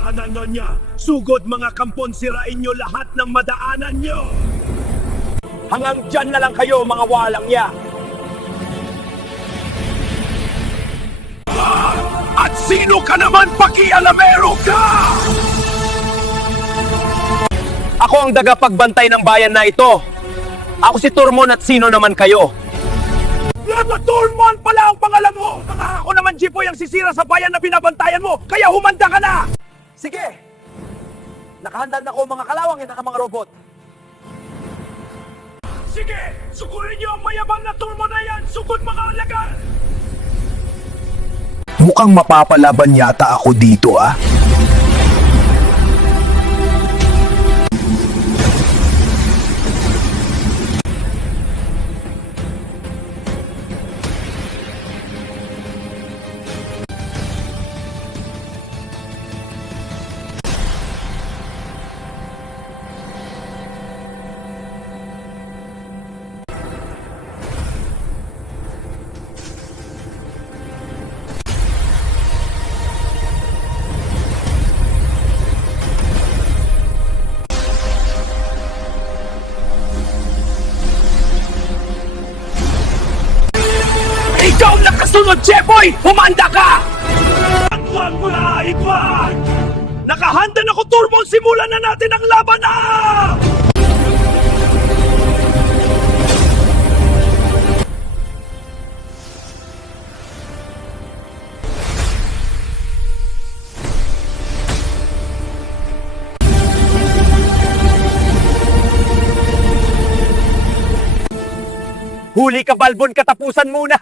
daanan niya. Sugod mga kampon, sirain nyo lahat ng madaanan nyo. Hanggang dyan na lang kayo, mga walang ya. At sino ka naman, pakialamero ka? Ako ang tagapagbantay ng bayan na ito. Ako si Turmon at sino naman kayo? Lama Turmon pala ang pangalan mo! Baka ako naman, Jipoy, ang sisira sa bayan na binabantayan mo, kaya humanda ka na! Sige! Nakahanda na ko mga kalawang at mga robot. Sige! Sukurin niyo ang mayabang na Turmon na yan! Sugod mga alagan! Mukhang mapapalaban yata ako dito ah. Ikaw na kasunod, Jepoy! Humanda ka! Ang huwag mo na, Ikwan! Nakahanda na ko, Turmon! Simulan na natin ang laban na! Huli ka, Balbon! Katapusan muna!